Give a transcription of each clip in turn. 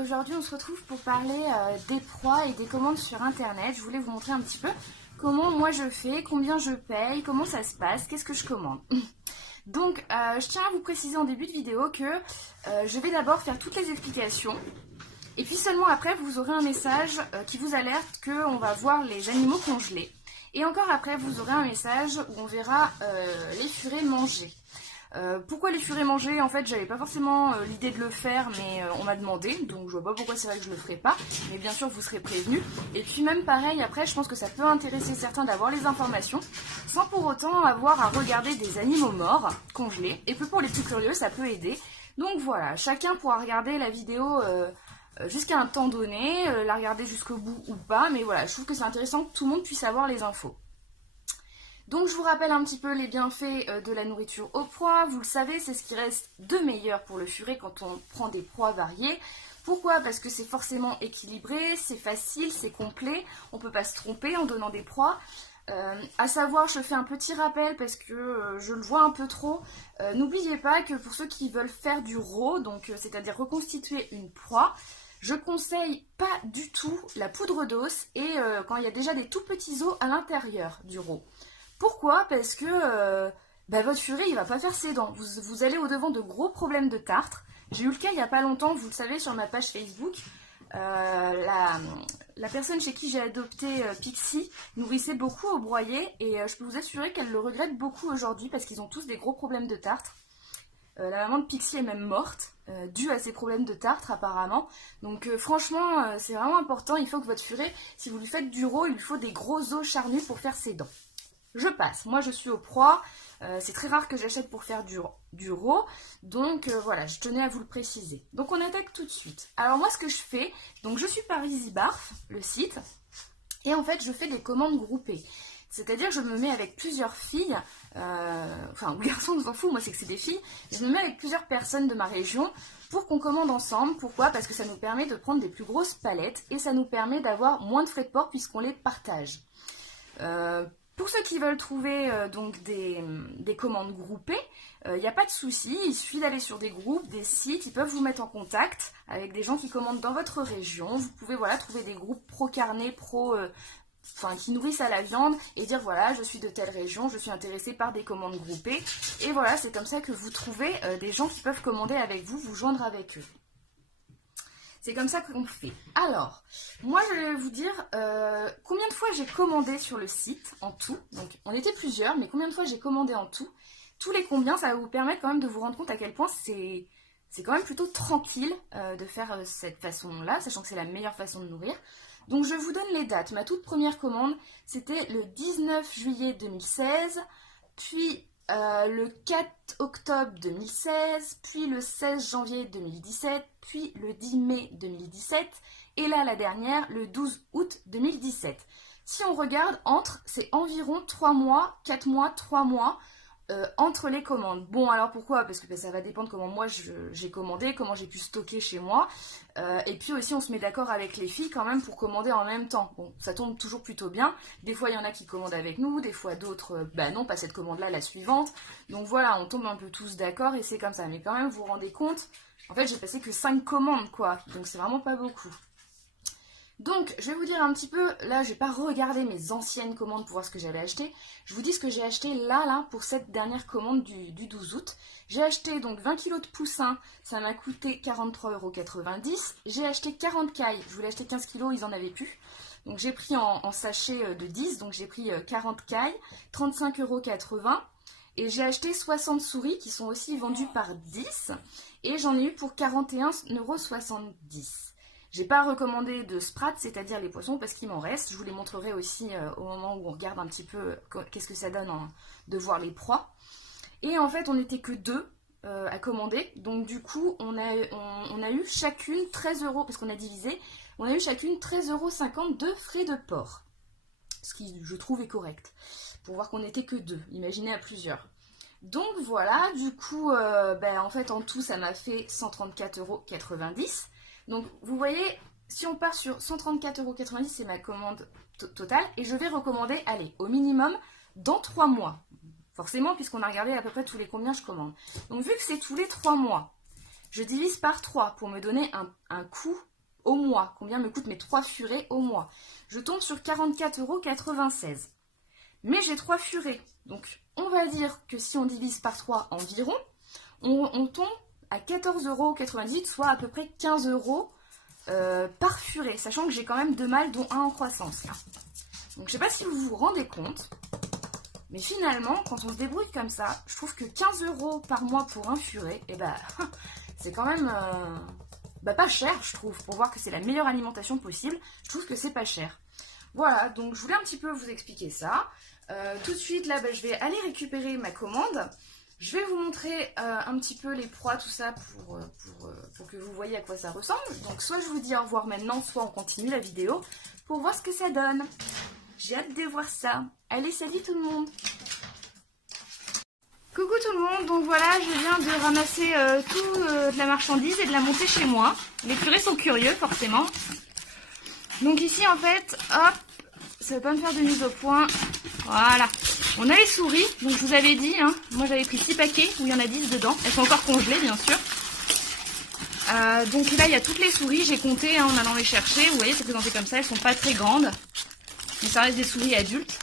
aujourd'hui on se retrouve pour parler des proies et des commandes sur internet. Je voulais vous montrer un petit peu comment moi je fais, combien je paye, comment ça se passe, qu'est-ce que je commande. Donc je tiens à vous préciser en début de vidéo que je vais d'abord faire toutes les explications. Et puis seulement après vous aurez un message qui vous alerte qu'on va voir les animaux congelés. Et encore après vous aurez un message où on verra les furets manger. Pourquoi les furets manger? En fait, j'avais pas forcément l'idée de le faire, mais on m'a demandé, donc je vois pas pourquoi c'est vrai que je le ferai pas. Mais bien sûr, vous serez prévenus. Et puis même pareil, après, je pense que ça peut intéresser certains d'avoir les informations, sans pour autant avoir à regarder des animaux morts, congelés. Et puis pour les plus curieux, ça peut aider. Donc voilà, chacun pourra regarder la vidéo jusqu'à un temps donné, la regarder jusqu'au bout ou pas. Mais voilà, je trouve que c'est intéressant que tout le monde puisse avoir les infos. Donc je vous rappelle un petit peu les bienfaits de la nourriture aux proies. Vous le savez, c'est ce qui reste de meilleur pour le furet quand on prend des proies variées. Pourquoi? Parce que c'est forcément équilibré, c'est facile, c'est complet. On ne peut pas se tromper en donnant des proies. À savoir, je fais un petit rappel parce que je le vois un peu trop. N'oubliez pas que pour ceux qui veulent faire du raw, donc c'est-à-dire reconstituer une proie, je conseille pas du tout la poudre d'os et quand il y a déjà des tout petits os à l'intérieur du raw. Pourquoi? Parce que votre furet il va pas faire ses dents. Vous allez au-devant de gros problèmes de tartre. J'ai eu le cas il n'y a pas longtemps, vous le savez, sur ma page Facebook. La personne chez qui j'ai adopté Pixie nourrissait beaucoup au broyer et je peux vous assurer qu'elle le regrette beaucoup aujourd'hui parce qu'ils ont tous des gros problèmes de tartre. La maman de Pixie est même morte, due à ces problèmes de tartre apparemment. Donc franchement, c'est vraiment important. Il faut que votre furet, si vous lui faites du raw, il lui faut des gros os charnus pour faire ses dents. Je passe, moi je suis aux proies, c'est très rare que j'achète pour faire du raw, donc voilà, je tenais à vous le préciser. Donc on attaque tout de suite. Alors moi ce que je fais, donc je suis par EasyBarf, le site, et en fait je fais des commandes groupées. C'est-à-dire que je me mets avec plusieurs filles, enfin garçons on s'en fout, moi c'est que c'est des filles, je me mets avec plusieurs personnes de ma région pour qu'on commande ensemble. Pourquoi? Parce que ça nous permet de prendre des plus grosses palettes et ça nous permet d'avoir moins de frais de port puisqu'on les partage. Pour ceux qui veulent trouver donc des commandes groupées, il n'y a pas de souci, il suffit d'aller sur des groupes, des sites, ils peuvent vous mettre en contact avec des gens qui commandent dans votre région. Vous pouvez voilà, trouver des groupes pro-carné, qui nourrissent à la viande et dire voilà, je suis de telle région, je suis intéressée par des commandes groupées. Et voilà, c'est comme ça que vous trouvez des gens qui peuvent commander avec vous, vous joindre avec eux. C'est comme ça qu'on fait. Alors, moi je vais vous dire combien de fois j'ai commandé sur le site en tout. Donc on était plusieurs, mais combien de fois j'ai commandé en tout. Tous les combien, ça va vous permettre quand même de vous rendre compte à quel point c'est quand même plutôt tranquille de faire cette façon-là, sachant que c'est la meilleure façon de nourrir. Donc je vous donne les dates. Ma toute première commande, c'était le 19 juillet 2016, puis le 4 octobre 2016, puis le 16 janvier 2017, puis le 10 mai 2017, et là la dernière, le 12 août 2017. Si on regarde, c'est environ 3 mois, 4 mois, 3 mois entre les commandes. Bon, alors pourquoi? Parce que ça va dépendre comment moi j'ai commandé, comment j'ai pu stocker chez moi. Et puis aussi, on se met d'accord avec les filles quand même pour commander en même temps. Bon, ça tombe toujours plutôt bien. Des fois, il y en a qui commandent avec nous, des fois d'autres, non, pas cette commande-là, la suivante. Donc voilà, on tombe un peu tous d'accord et c'est comme ça. Mais quand même, vous vous rendez compte, en fait, j'ai passé que 5 commandes, quoi. Donc c'est vraiment pas beaucoup. Donc, je vais vous dire un petit peu, là, je n'ai pas regardé mes anciennes commandes pour voir ce que j'avais acheté. Je vous dis ce que j'ai acheté là, pour cette dernière commande du 12 août. J'ai acheté donc 20 kg de poussins, ça m'a coûté 43,90 €. J'ai acheté 40 cailles, je voulais acheter 15 kg, ils en avaient plus. Donc j'ai pris en sachet de 10, donc j'ai pris 40 cailles, 35,80 €. Et j'ai acheté 60 souris qui sont aussi vendues par 10. Et j'en ai eu pour 41,70 €. J'ai pas recommandé de sprat, c'est-à-dire les poissons, parce qu'il m'en reste. Je vous les montrerai aussi au moment où on regarde un petit peu qu'est-ce que ça donne de voir les proies. Et en fait, on n'était que 2 à commander. Donc du coup, on a eu chacune 13 €, parce qu'on a divisé, on a eu chacune 13,50 € de frais de port. Ce qui, je trouve, est correct. Pour voir qu'on n'était que 2, imaginez à plusieurs. Donc voilà, du coup, en fait, en tout, ça m'a fait 134,90 €. Donc, vous voyez, si on part sur 134,90 €, c'est ma commande totale. Et je vais recommander, allez, au minimum, dans 3 mois. Forcément, puisqu'on a regardé à peu près tous les combien je commande. Donc, vu que c'est tous les 3 mois, je divise par 3 pour me donner un coût au mois. Combien me coûtent mes 3 furets au mois? Je tombe sur 44,96 €. Mais j'ai 3 furets. Donc on va dire que si on divise par 3 environ, on tombe à 14,98 €, soit à peu près 15 € par furet. Sachant que j'ai quand même 2 mâles, dont un en croissance là. Donc je sais pas si vous vous rendez compte. Mais finalement, quand on se débrouille comme ça, je trouve que 15 € par mois pour un furet, et bah, c'est quand même pas cher, je trouve. Pour voir que c'est la meilleure alimentation possible, je trouve que c'est pas cher. Voilà, donc je voulais un petit peu vous expliquer ça. Tout de suite, là, je vais aller récupérer ma commande. Je vais vous montrer un petit peu les proies, tout ça, pour que vous voyez à quoi ça ressemble. Donc soit je vous dis au revoir maintenant, soit on continue la vidéo pour voir ce que ça donne. J'ai hâte de voir ça. Allez, salut tout le monde! Coucou tout le monde, donc voilà, je viens de ramasser de la marchandise et de la monter chez moi. Les furets sont curieux, forcément. Donc ici, en fait, hop, ça va pas me faire de mise au point. Voilà. On a les souris, donc je vous avais dit, hein, moi j'avais pris 6 paquets, où il y en a 10 dedans. Elles sont encore congelées, bien sûr. Donc là, il y a toutes les souris, j'ai compté hein, en allant les chercher. Vous voyez, c'est présenté comme ça, elles sont pas très grandes. Mais ça reste des souris adultes.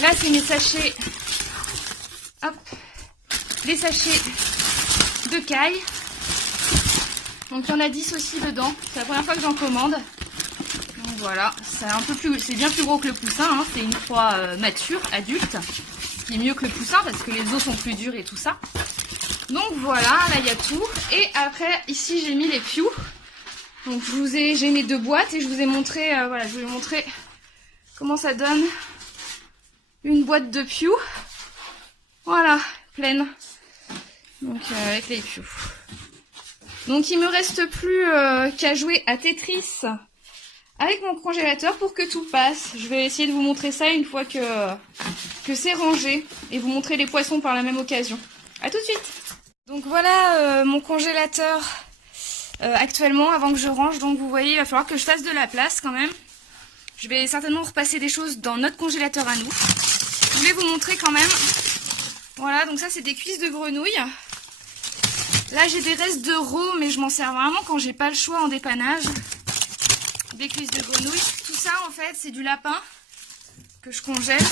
Là, c'est mes sachets. Hop. Les sachets de caille. Donc il y en a 10 aussi dedans. C'est la première fois que j'en commande. Donc voilà. C'est bien plus gros que le poussin. Hein. C'est une proie mature, adulte. Ce qui est mieux que le poussin parce que les os sont plus durs et tout ça. Donc voilà, là il y a tout. Et après, ici j'ai mis les pious. Donc j'ai mes 2 boîtes et je vous ai montré, voilà, je vous ai montré comment ça donne une boîte de pious. Voilà, pleine. Donc avec les pious. Donc il me reste plus qu'à jouer à Tetris avec mon congélateur pour que tout passe. Je vais essayer de vous montrer ça une fois que c'est rangé et vous montrer les poissons par la même occasion. A tout de suite. Donc voilà mon congélateur actuellement avant que je range. Donc vous voyez, il va falloir que je fasse de la place quand même. Je vais certainement repasser des choses dans notre congélateur à nous. Je voulais vous montrer quand même. Voilà, donc ça c'est des cuisses de grenouille. Là j'ai des restes de roe, mais je m'en sers vraiment quand j'ai pas le choix en dépannage. Des cuisses de grenouille. Tout ça en fait c'est du lapin que je congèle.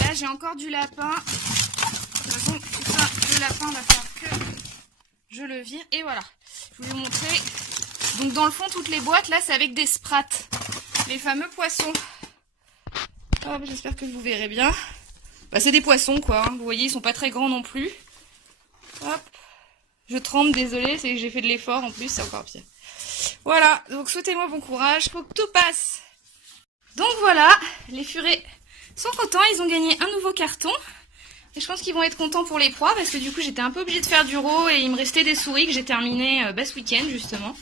Là j'ai encore du lapin. De toute façon tout ça, le lapin va falloir que je le vire. Et voilà, je voulais vous montrer. Donc dans le fond toutes les boîtes là c'est avec des sprats. Les fameux poissons. Hop, j'espère que vous verrez bien. Bah, c'est des poissons quoi, hein. Vous voyez, ils sont pas très grands non plus. Hop. Je tremble, désolée, c'est que j'ai fait de l'effort en plus, c'est encore pire. Voilà, donc souhaitez-moi bon courage, faut que tout passe. Donc voilà, les furets sont contents, ils ont gagné un nouveau carton. Et je pense qu'ils vont être contents pour les proies, parce que du coup j'étais un peu obligée de faire du raw et il me restait des souris que j'ai terminé ce week-end justement.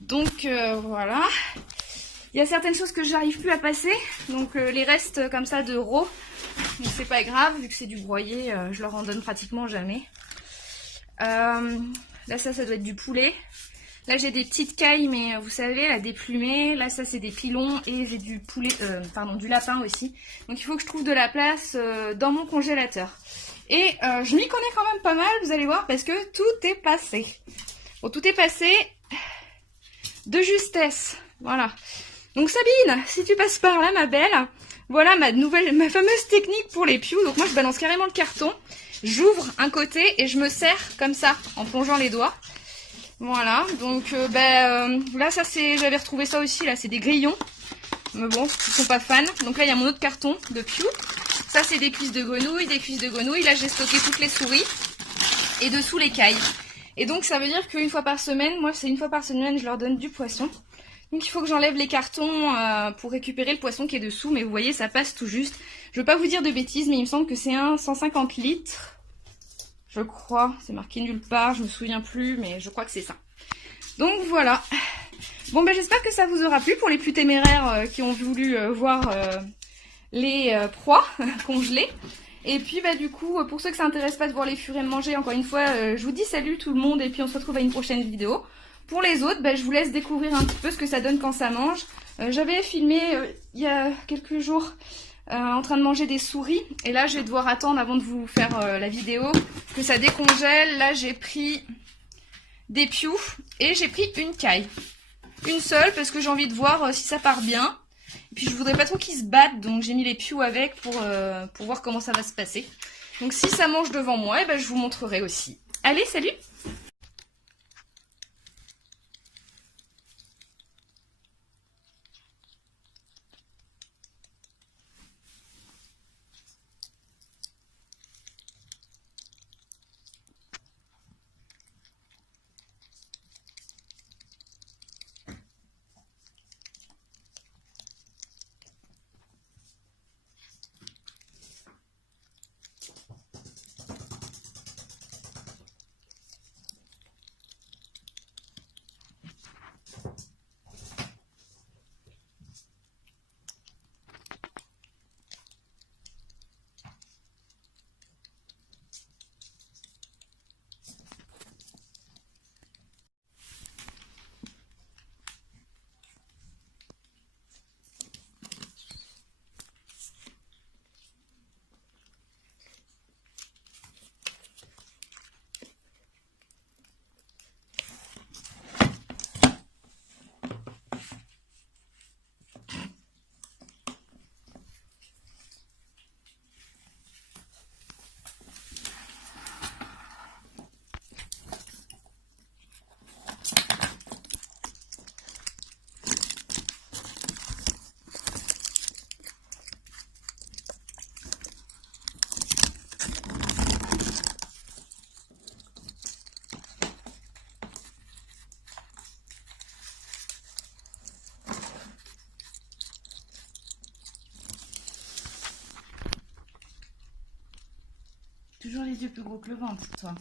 Donc voilà. Il y a certaines choses que j'arrive plus à passer, donc les restes comme ça de raw, donc c'est pas grave, vu que c'est du broyé, je leur en donne pratiquement jamais. Là ça doit être du poulet. Là j'ai des petites cailles, mais vous savez, là déplumées. Là ça c'est des pilons et j'ai du poulet, du lapin aussi. Donc il faut que je trouve de la place dans mon congélateur. Et je m'y connais quand même pas mal, vous allez voir, parce que tout est passé. Bon, tout est passé de justesse, voilà. Donc Sabine, si tu passes par là ma belle, voilà ma fameuse technique pour les pious. Donc moi je balance carrément le carton, j'ouvre un côté et je me serre comme ça en plongeant les doigts. Voilà, donc là ça c'est, j'avais retrouvé ça aussi, là c'est des grillons. Mais bon, ils sont pas fans. Donc là il y a mon autre carton de pious. Ça c'est des cuisses de grenouille, Là j'ai stocké toutes les souris et dessous les cailles. Et donc ça veut dire qu'une fois par semaine, moi c'est une fois par semaine je leur donne du poisson. Donc il faut que j'enlève les cartons pour récupérer le poisson qui est dessous. Mais vous voyez, ça passe tout juste. Je veux pas vous dire de bêtises, mais il me semble que c'est un 150 litres. Je crois. C'est marqué nulle part, je me souviens plus, mais je crois que c'est ça. Donc voilà. Bon ben j'espère que ça vous aura plu pour les plus téméraires qui ont voulu voir les proies congelées. Et puis bah du coup, pour ceux que ça intéresse pas de voir les furets manger, encore une fois, je vous dis salut tout le monde et puis on se retrouve à une prochaine vidéo. Pour les autres, je vous laisse découvrir un petit peu ce que ça donne quand ça mange. J'avais filmé il y a quelques jours en train de manger des souris. Et là, je vais devoir attendre avant de vous faire la vidéo que ça décongèle. Là, j'ai pris des pious et j'ai pris une caille. Une seule parce que j'ai envie de voir si ça part bien. Et puis, je voudrais pas trop qu'ils se battent, donc j'ai mis les pious avec pour voir comment ça va se passer. Donc, si ça mange devant moi, eh ben, je vous montrerai aussi. Allez, salut! Toujours les yeux plus gros que le ventre, toi.